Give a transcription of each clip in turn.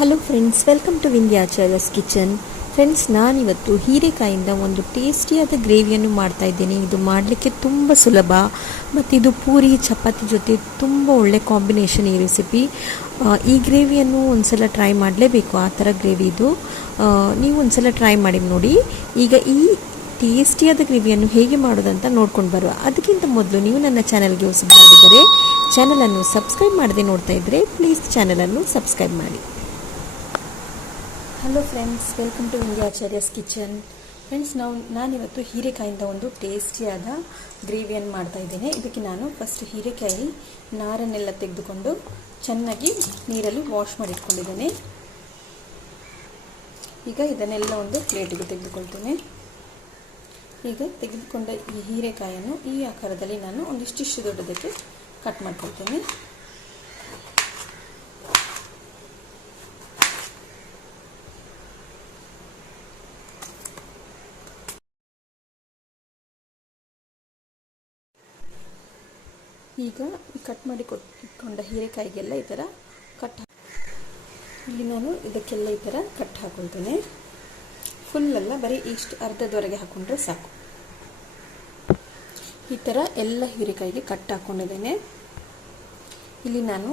Hello friends, welcome to Vindhyacharya's kitchen. Friends, ನಾನಿವತ್ತು ಹೀರೆಕಾಯಿಂದ ಒಂದು ಟೇಸ್ಟಿಯಾದ ಗ್ರೇವಿಯನ್ನು ಮಾಡ್ತಾ ಇದ್ದೀನಿ. ಇದು ಮಾಡಲಿಕ್ಕೆ ತುಂಬ ಸುಲಭ ಮತ್ತು ಇದು ಪೂರಿ ಚಪಾತಿ ಜೊತೆ ತುಂಬ ಒಳ್ಳೆ ಕಾಂಬಿನೇಷನ್ ಈ ರೆಸಿಪಿ. ಈ ಗ್ರೇವಿಯನ್ನು ಒಂದು ಸಲ ಟ್ರೈ ಮಾಡಲೇಬೇಕು. ಆ ಥರ ಗ್ರೇವಿ ಇದು. ನೀವು ಒಂದು ಸಲ ಟ್ರೈ ಮಾಡಿ ನೋಡಿ. ಈಗ ಈ ಟೇಸ್ಟಿಯಾದ ಗ್ರೇವಿಯನ್ನು ಹೇಗೆ ಮಾಡೋದಂತ ನೋಡ್ಕೊಂಡು ಬರುವ. ಅದಕ್ಕಿಂತ ಮೊದಲು ನೀವು ನನ್ನ ಚಾನಲ್ಗೆ ಹೊಸಬರಾಗಿದ್ದರೆ ಚಾನಲನ್ನು ಸಬ್ಸ್ಕ್ರೈಬ್ ಮಾಡದೆ ನೋಡ್ತಾ ಇದ್ದರೆ ಪ್ಲೀಸ್ ಚಾನಲನ್ನು ಸಬ್ಸ್ಕ್ರೈಬ್ ಮಾಡಿ. Hello friends, welcome to Vindhyacharya's kitchen. Friends, ನಾನಿವತ್ತು ಹೀರೆಕಾಯಿಂದ ಒಂದು ಟೇಸ್ಟಿಯಾದ ಗ್ರೇವಿಯನ್ನು ಮಾಡ್ತಾಯಿದ್ದೇನೆ. ಇದಕ್ಕೆ ನಾನು ಫಸ್ಟ್ ಹೀರೆಕಾಯಿ ನಾರನ್ನೆಲ್ಲ ತೆಗೆದುಕೊಂಡು ಚೆನ್ನಾಗಿ ನೀರಲ್ಲಿ ವಾಶ್ ಮಾಡಿಟ್ಕೊಂಡಿದ್ದೇನೆ. ಈಗ ಇದನ್ನೆಲ್ಲ ಒಂದು ಪ್ಲೇಟಿಗೆ ತೆಗೆದುಕೊಳ್ತೇನೆ. ಈಗ ತೆಗೆದುಕೊಂಡ ಈ ಹೀರೆಕಾಯನ್ನು ಈ ಆಕಾರದಲ್ಲಿ ನಾನು ಒಂದಿಷ್ಟು ದೊಡ್ಡದಕ್ಕೆ ಕಟ್ ಮಾಡ್ಕೊಳ್ತೇನೆ. ಈಗ ಕಟ್ ಮಾಡಿ ಇಟ್ಕೊಂಡ ಹೀರೆಕಾಯಿಗೆಲ್ಲ ಈ ಥರ ಇಲ್ಲಿ ನಾನು ಇದಕ್ಕೆಲ್ಲ ಈ ಥರ ಕಟ್ ಹಾಕೊಳ್ತೇನೆ. ಫುಲ್ಲಲ್ಲ, ಬರೀ ಇಷ್ಟು ಅರ್ಧದವರೆಗೆ ಹಾಕೊಂಡ್ರೆ ಸಾಕು. ಈ ಥರ ಎಲ್ಲ ಹೀರೆಕಾಯಿಗೆ ಕಟ್ ಹಾಕ್ಕೊಂಡಿದ್ದೇನೆ. ಇಲ್ಲಿ ನಾನು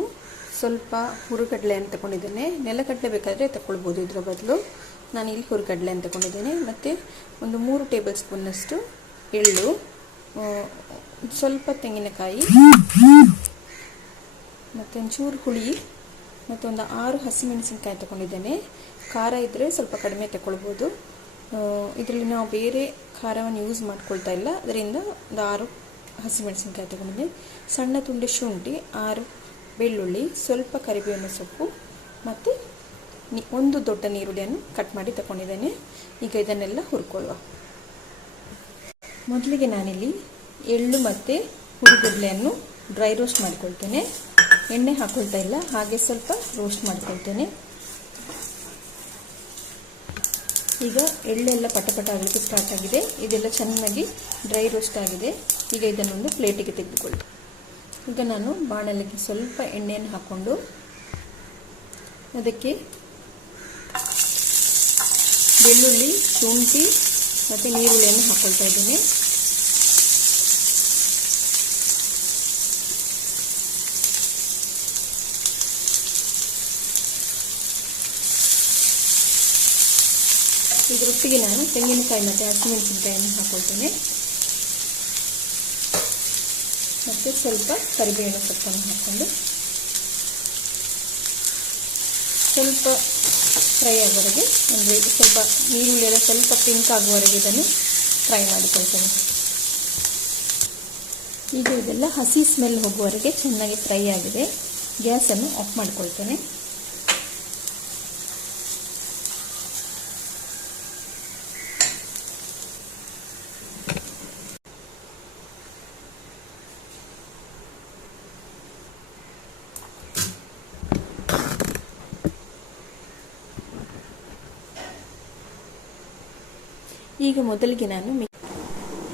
ಸ್ವಲ್ಪ ಹುರುಗಡ್ಲೆಯನ್ನು ತಗೊಂಡಿದ್ದೇನೆ. ನೆಲಗಡಲೆ ಬೇಕಾದರೆ ತಗೊಳ್ಬೋದು, ಇದರ ಬದಲು ನಾನು ಇಲ್ಲಿ ಹುರುಗಡ್ಲೆಯನ್ನು ತಗೊಂಡಿದ್ದೇನೆ. ಮತ್ತು ಒಂದು 3 ಟೇಬಲ್ ಸ್ಪೂನ್ನಷ್ಟು ಎಳ್ಳು, ಸ್ವಲ್ಪ ತೆಂಗಿನಕಾಯಿ, ಮತ್ತು ಒಂಚೂರು ಹುಳಿ, ಮತ್ತು ಒಂದು 6 ಹಸಿಮೆಣಸಿನ್ಕಾಯಿ ತಗೊಂಡಿದ್ದೇನೆ. ಖಾರ ಇದ್ದರೆ ಸ್ವಲ್ಪ ಕಡಿಮೆ ತಗೊಳ್ಬೋದು. ಇದರಲ್ಲಿ ನಾವು ಬೇರೆ ಖಾರವನ್ನು ಯೂಸ್ ಮಾಡ್ಕೊಳ್ತಾ ಇಲ್ಲ, ಅದರಿಂದ ಒಂದು 6 ಹಸಿಮೆಣಸಿನ್ಕಾಯಿ ತಗೊಂಡಿದ್ದೇನೆ. ಸಣ್ಣ ತುಂಡು ಶುಂಠಿ, 6 ಬೆಳ್ಳುಳ್ಳಿ, ಸ್ವಲ್ಪ ಕರಿಬೇವಿನ ಸೊಪ್ಪು, ಮತ್ತು ಒಂದು ದೊಡ್ಡ ನೀರುಳ್ಳಿಯನ್ನು ಕಟ್ ಮಾಡಿ ತಗೊಂಡಿದ್ದೇನೆ. ಈಗ ಇದನ್ನೆಲ್ಲ ಹುರ್ಕೊಳ್ಳುವ. ಮೊದಲಿಗೆ ನಾನಿಲ್ಲಿ ಎಳ್ಳು ಮತ್ತು ಹುರಿಗಡಲೆಯನ್ನು ಡ್ರೈ ರೋಸ್ಟ್ ಮಾಡಿಕೊಳ್ತೇನೆ. ಎಣ್ಣೆ ಹಾಕ್ಕೊಳ್ತಾ ಇಲ್ಲ, ಹಾಗೆ ಸ್ವಲ್ಪ ರೋಸ್ಟ್ ಮಾಡಿಕೊಳ್ತೇನೆ. ಈಗ ಎಳ್ಳೆಲ್ಲ ಪಟಪಟ ಆಗಲಿಕ್ಕೆ ಸ್ಟಾರ್ಟ್ ಆಗಿದೆ. ಇದೆಲ್ಲ ಚೆನ್ನಾಗಿ ಡ್ರೈ ರೋಸ್ಟ್ ಆಗಿದೆ. ಈಗ ಇದನ್ನೊಂದು ಪ್ಲೇಟಿಗೆ ತೆಗೆದುಕೊಳ್ಳಿ. ಈಗ ನಾನು ಬಾಣಲೆಗೆ ಸ್ವಲ್ಪ ಎಣ್ಣೆಯನ್ನು ಹಾಕ್ಕೊಂಡು ಅದಕ್ಕೆ ಬೆಳ್ಳುಳ್ಳಿ, ಶುಂಠಿ ಮತ್ತು ನೀರುಳ್ಳಿಯನ್ನು ಹಾಕ್ಕೊಳ್ತಾ ಇದ್ದೇನೆ. ಇದರೊಟ್ಟಿಗೆ ನಾನು ತೆಂಗಿನಕಾಯಿ ಮತ್ತು ಹಸಿಮೆಣಸಿನಕಾಯಿಯನ್ನು ಹಾಕ್ಕೊಳ್ತೇನೆ. ಮತ್ತು ಸ್ವಲ್ಪ ಕರಿಬೇವಿನ ಸೊಪ್ಪನ್ನು ಹಾಕ್ಕೊಂಡು ಸ್ವಲ್ಪ ಫ್ರೈ ಆಗುವವರೆಗೆ, ಅಂದರೆ ಸ್ವಲ್ಪ ನೀರುಳ್ಳಿಯೆಲ್ಲ ಸ್ವಲ್ಪ ಪಿಂಕ್ ಆಗುವವರೆಗೆ ಇದನ್ನು ಫ್ರೈ ಮಾಡಿಕೊಳ್ತೇನೆ. ಈಗ ಇದೆಲ್ಲ ಹಸಿ ಸ್ಮೆಲ್ ಹೋಗುವವರೆಗೆ ಚೆನ್ನಾಗಿ ಫ್ರೈ ಆಗಿದೆ. ಗ್ಯಾಸನ್ನು ಆಫ್ ಮಾಡಿಕೊಳ್ತೇನೆ. ಈಗ ಮೊದಲಿಗೆ ನಾನು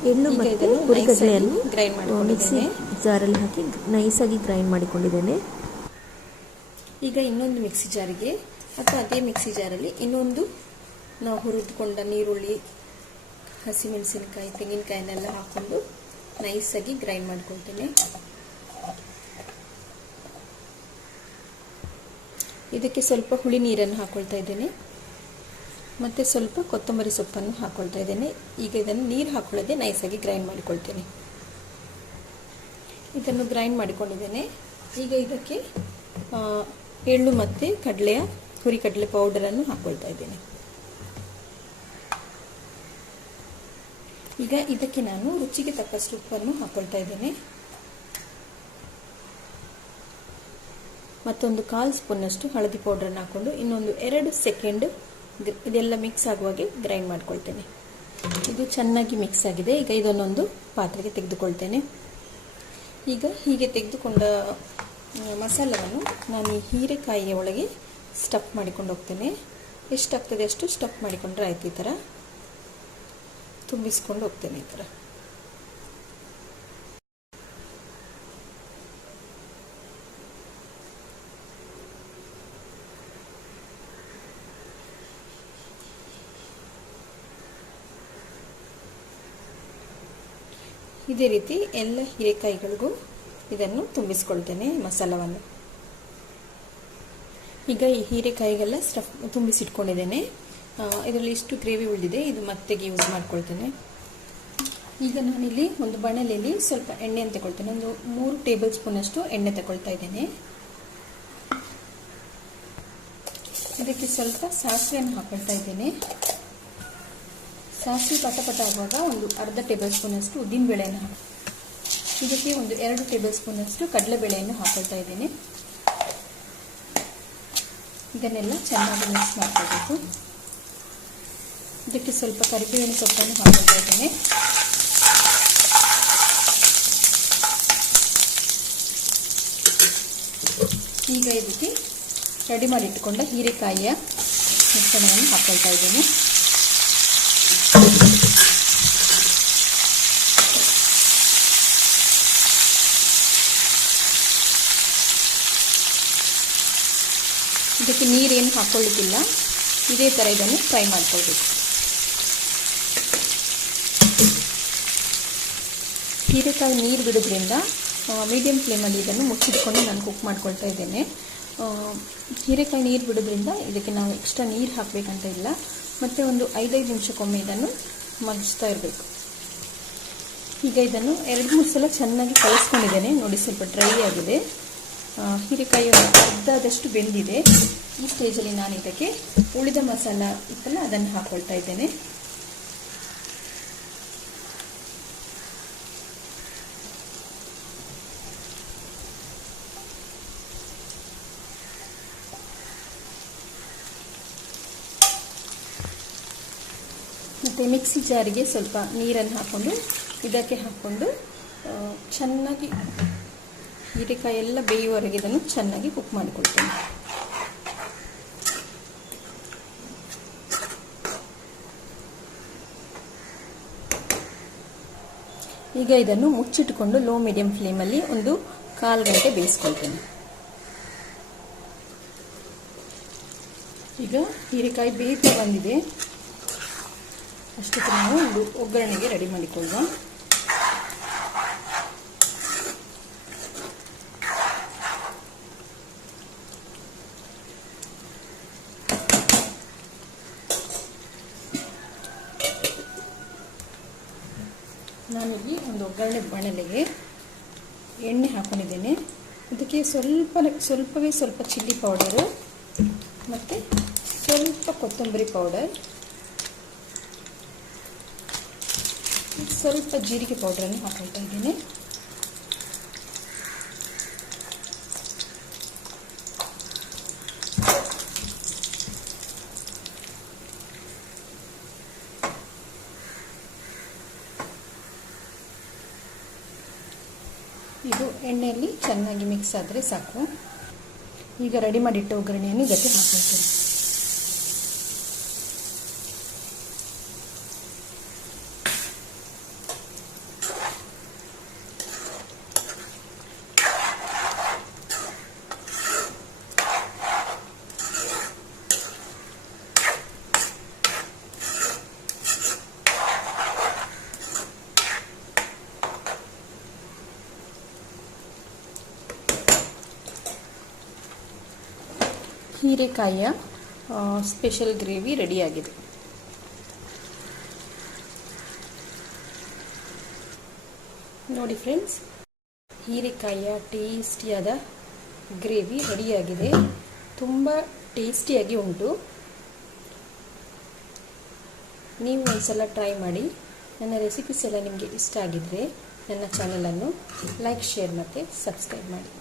ಎಳ್ಳು ಮತ್ತು ಹುರಿಗಡಲೆಯನ್ನು ಮಿಕ್ಸಿ ಜಾರಲ್ಲಿ ಹಾಕಿ ನೈಸಾಗಿ ಗ್ರೈಂಡ್ ಮಾಡಿಕೊಂಡಿದ್ದೇನೆ. ಈಗ ಇನ್ನೊಂದು ಮಿಕ್ಸಿ ಜಾರಿಗೆ ಅಥವಾ ಅದೇ ಮಿಕ್ಸಿ ಜಾರಲ್ಲಿ ಇನ್ನೊಂದು ನಾವು ಹುರಿದುಕೊಂಡ ನೀರುಳ್ಳಿ, ಹಸಿಮೆಣಸಿನಕಾಯಿ, ತೆಂಗಿನಕಾಯಿನೆಲ್ಲ ಹಾಕ್ಕೊಂಡು ನೈಸಾಗಿ ಗ್ರೈಂಡ್ ಮಾಡ್ಕೊಳ್ತೇನೆ. ಇದಕ್ಕೆ ಸ್ವಲ್ಪ ಹುಳಿ ನೀರನ್ನು ಹಾಕ್ಕೊಳ್ತಾ ಇದ್ದೇನೆ ಮತ್ತು ಸ್ವಲ್ಪ ಕೊತ್ತಂಬರಿ ಸೊಪ್ಪನ್ನು ಹಾಕ್ಕೊಳ್ತಾ ಇದ್ದೇನೆ. ಈಗ ಇದನ್ನು ನೀರು ಹಾಕೊಳ್ಳದೆ ನೈಸಾಗಿ ಗ್ರೈಂಡ್ ಮಾಡಿಕೊಳ್ತೇನೆ. ಇದನ್ನು ಗ್ರೈಂಡ್ ಮಾಡಿಕೊಂಡಿದ್ದೇನೆ. ಈಗ ಇದಕ್ಕೆ ಎಳ್ಳು ಮತ್ತು ಹುರಿಕಡಲೆ ಪೌಡರನ್ನು ಹಾಕ್ಕೊಳ್ತಾ ಇದ್ದೇನೆ. ಈಗ ಇದಕ್ಕೆ ನಾನು ರುಚಿಗೆ ತಕ್ಕಷ್ಟು ಉಪ್ಪನ್ನು ಹಾಕ್ಕೊಳ್ತಾ ಇದ್ದೇನೆ. ಮತ್ತೊಂದು 1/4 ಸ್ಪೂನ್ನಷ್ಟು ಹಳದಿ ಪೌಡರನ್ನು ಹಾಕ್ಕೊಂಡು ಇನ್ನೊಂದು 2 ಸೆಕೆಂಡ್ ಇದೆಲ್ಲ ಮಿಕ್ಸ್ ಆಗುವಾಗೆ ಗ್ರೈಂಡ್ ಮಾಡ್ಕೊಳ್ತೇನೆ. ಇದು ಚೆನ್ನಾಗಿ ಮಿಕ್ಸ್ ಆಗಿದೆ. ಈಗ ಇದನ್ನೊಂದು ಪಾತ್ರೆಗೆ ತೆಗೆದುಕೊಳ್ತೇನೆ. ಈಗ ಹೀಗೆ ತೆಗೆದುಕೊಂಡ ಮಸಾಲವನ್ನು ನಾನು ಈ ಹೀರೆಕಾಯಿಯ ಒಳಗೆ ಸ್ಟಫ್ ಮಾಡಿಕೊಂಡು ಹೋಗ್ತೇನೆ. ಎಷ್ಟಾಗ್ತದೆ ಅಷ್ಟು ಸ್ಟಫ್ ಮಾಡಿಕೊಂಡ್ರೆ ಆಯ್ತು. ಈ ಥರ ತುಂಬಿಸ್ಕೊಂಡು ಹೋಗ್ತೇನೆ. ಈ ಥರ ಇದೇ ರೀತಿ ಎಲ್ಲ ಹೀರೆಕಾಯಿಗಳಿಗೂ ಇದನ್ನು ತುಂಬಿಸ್ಕೊಳ್ತೇನೆ ಮಸಾಲವನ್ನು. ಈಗ ಈ ಹೀರೆಕಾಯಿಗೆಲ್ಲ ಸ್ಟಫ್ ತುಂಬಿಸಿಟ್ಕೊಂಡಿದ್ದೇನೆ. ಇದರಲ್ಲಿ ಇಷ್ಟು ಗ್ರೇವಿ ಉಳಿದಿದೆ, ಇದು ಮತ್ತೆಗೆ ಯೂಸ್ ಮಾಡ್ಕೊಳ್ತೇನೆ. ಈಗ ನಾನಿಲ್ಲಿ ಒಂದು ಬಾಣಲೆಯಲ್ಲಿ ಸ್ವಲ್ಪ ಎಣ್ಣೆಯನ್ನು ತಗೊಳ್ತೇನೆ. ಒಂದು 3 ಟೇಬಲ್ ಸ್ಪೂನ್ ಅಷ್ಟು ಎಣ್ಣೆ ತಗೊಳ್ತಾ ಇದ್ದೇನೆ. ಇದಕ್ಕೆ ಸ್ವಲ್ಪ ಸಾಸಿವೆಯನ್ನು ಹಾಕೊಳ್ತಾ ಇದ್ದೇನೆ. ಸಾಸಿವೆ ಪಟ ಆಗುವಾಗ ಒಂದು ಅರ್ಧ ಟೇಬಲ್ ಸ್ಪೂನ್ ಅಷ್ಟು ಉದ್ದಿನಬೇಳೆಯನ್ನು ಹಾಕಿ, ಇದಕ್ಕೆ ಒಂದು 2 ಟೇಬಲ್ ಸ್ಪೂನ್ ಅಷ್ಟು ಕಡಲೆಬೇಳೆಯನ್ನು ಹಾಕೊಳ್ತಾ ಇದ್ದೇನೆ. ಇದನ್ನೆಲ್ಲ ಚೆನ್ನಾಗಿ ಮಿಕ್ಸ್ ಮಾಡ್ಕೊಳ್ಬೇಕು. ಇದಕ್ಕೆ ಸ್ವಲ್ಪ ಕರಿಬೇವಿನ ಸೊಪ್ಪನ್ನು ಹಾಕೊಳ್ತಾ ಇದ್ದೇನೆ. ಈಗ ಇದಕ್ಕೆ ರೆಡಿ ಮಾಡಿಟ್ಟುಕೊಂಡ ಹೀರೆಕಾಯಿಯ ಮಿಶ್ರಣವನ್ನು ಹಾಕೊಳ್ತಾ ಇದ್ದೇನೆ. ಇದಕ್ಕೆ ನೀರೇನು ಹಾಕೊಳ್ಳಿಕ್ಕಿಲ್ಲ, ಇದೇ ಥರ ಇದನ್ನು ಫ್ರೈ ಮಾಡ್ಕೊಳ್ಬೇಕು. ಹೀರೆಕಾಯಿ ನೀರು ಬಿಡೋದ್ರಿಂದ ಮೀಡಿಯಂ ಫ್ಲೇಮಲ್ಲಿ ಇದನ್ನು ಮುಚ್ಚಿಟ್ಕೊಂಡು ನಾನು ಕುಕ್ ಮಾಡ್ಕೊಳ್ತಾ ಇದ್ದೇನೆ. ಹೀರೆಕಾಯಿ ನೀರು ಬಿಡೋದ್ರಿಂದ ಇದಕ್ಕೆ ನಾವು ಎಕ್ಸ್ಟ್ರಾ ನೀರು ಹಾಕಬೇಕಂತ ಇಲ್ಲ. ಮತ್ತು ಒಂದು 5-5 ನಿಮಿಷಕ್ಕೊಮ್ಮೆ ಇದನ್ನು ಮಗ್ಸ್ತಾ ಇರಬೇಕು. ಈಗ ಇದನ್ನು 2-3 ಸಲ ಚೆನ್ನಾಗಿ ಕಲಿಸ್ಕೊಂಡಿದ್ದೇನೆ. ನೋಡಿ, ಸ್ವಲ್ಪ ಡ್ರೈ ಆಗಿದೆ. ಹೀರೆಕಾಯಿ ಅರ್ಧದಷ್ಟು ಬೆಂದಿದೆ. ಈ ಸ್ಟೇಜಲ್ಲಿ ನಾನು ಇದಕ್ಕೆ ಉಳಿದ ಮಸಾಲ ಇತ್ತಲ್ಲ ಅದನ್ನು ಹಾಕೊಳ್ತಾ ಇದ್ದೇನೆ. ಮತ್ತು ಮಿಕ್ಸಿ ಜಾರಿಗೆ ಸ್ವಲ್ಪ ನೀರನ್ನು ಹಾಕ್ಕೊಂಡು ಇದಕ್ಕೆ ಹಾಕ್ಕೊಂಡು ಚೆನ್ನಾಗಿ ಹೀರೆಕಾಯಿ ಎಲ್ಲ ಬೇಯುವವರೆಗೆ ಇದನ್ನು ಚೆನ್ನಾಗಿ ಕುಕ್ ಮಾಡಿಕೊಳ್ತೇನೆ. ಈಗ ಇದನ್ನು ಮುಚ್ಚಿಟ್ಟುಕೊಂಡು ಲೋ ಮೀಡಿಯಂ ಫ್ಲೇಮಲ್ಲಿ ಒಂದು 1/4 ಗಂಟೆ ಬೇಯಿಸ್ಕೊಳ್ತೇನೆ. ಈಗ ಹೀರೆಕಾಯಿ ಬೇಯ್ತಾ ಬಂದಿದೆ. ಅಷ್ಟಕ್ಕೆ ನಾವು ಒಂದು ಒಗ್ಗರಣೆಗೆ ರೆಡಿ ಮಾಡಿಕೊಳ್ಳುವ. ನಾನಿಲ್ಲಿ ಒಂದು ಒಗ್ಗರಣೆ ಬಾಣಲೆಗೆ ಎಣ್ಣೆ ಹಾಕೊಂಡಿದ್ದೇನೆ. ಇದಕ್ಕೆ ಸ್ವಲ್ಪವೇ ಸ್ವಲ್ಪ ಚಿಲ್ಲಿ ಪೌಡರು ಮತ್ತು ಸ್ವಲ್ಪ ಕೊತ್ತಂಬರಿ ಪೌಡರ್, ಸ್ವಲ್ಪ ಜೀರಿಗೆ ಪೌಡರನ್ನು ಹಾಕೊಳ್ತಾ ಇದ್ದೇನೆ. ಇದು ಎಣ್ಣೆಯಲ್ಲಿ ಚೆನ್ನಾಗಿ ಮಿಕ್ಸ್ ಆದರೆ ಸಾಕು. ಈಗ ರೆಡಿ ಮಾಡಿಟ್ಟ ಒಗ್ಗರಣೆಯನ್ನು ಇದಕ್ಕೆ ಹಾಕೊಳ್ತೇನೆ. ಹೀರೆಕಾಯಿಯ ಸ್ಪೆಷಲ್ ಗ್ರೇವಿ ರೆಡಿಯಾಗಿದೆ. ನೋಡಿ ಫ್ರೆಂಡ್ಸ್, ಹೀರೆಕಾಯಿಯ ಟೇಸ್ಟಿಯಾದ ಗ್ರೇವಿ ರೆಡಿಯಾಗಿದೆ. ತುಂಬ ಟೇಸ್ಟಿಯಾಗಿ ಉಂಟು. ನೀವು ಒಂದ್ಸಲ ಟ್ರೈ ಮಾಡಿ. ನನ್ನ ರೆಸಿಪೀಸ್ ಎಲ್ಲ ನಿಮಗೆ ಇಷ್ಟ ಆಗಿದ್ದರೆ ನನ್ನ ಚಾನಲನ್ನು ಲೈಕ್, ಶೇರ್ ಮತ್ತು ಸಬ್ಸ್ಕ್ರೈಬ್ ಮಾಡಿ.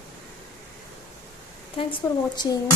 Thanks for watching.